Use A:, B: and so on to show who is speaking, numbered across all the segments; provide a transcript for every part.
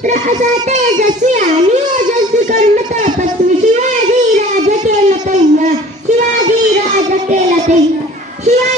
A: पुत्र असा तेजस्वी आणि ओजस्वी कर्म तपस्वी शिवाजी राज केलं तय्या शिवाजी राज केलं तय्या शिवाजी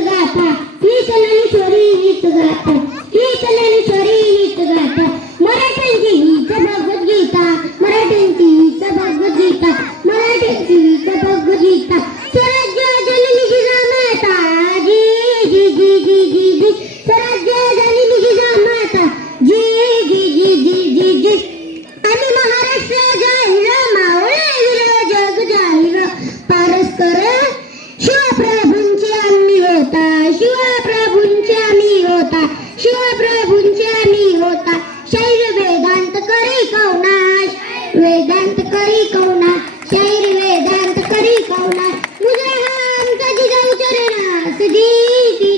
A: ನೀತುಗಾತ ಈತನಲ್ಲಿ ಚೋರಿ ನೀತುಗಾತ वेदांत करी कौना शैर वेदांत करी कौनाश मुजरा हा आमचा जिजाऊ चरणास जी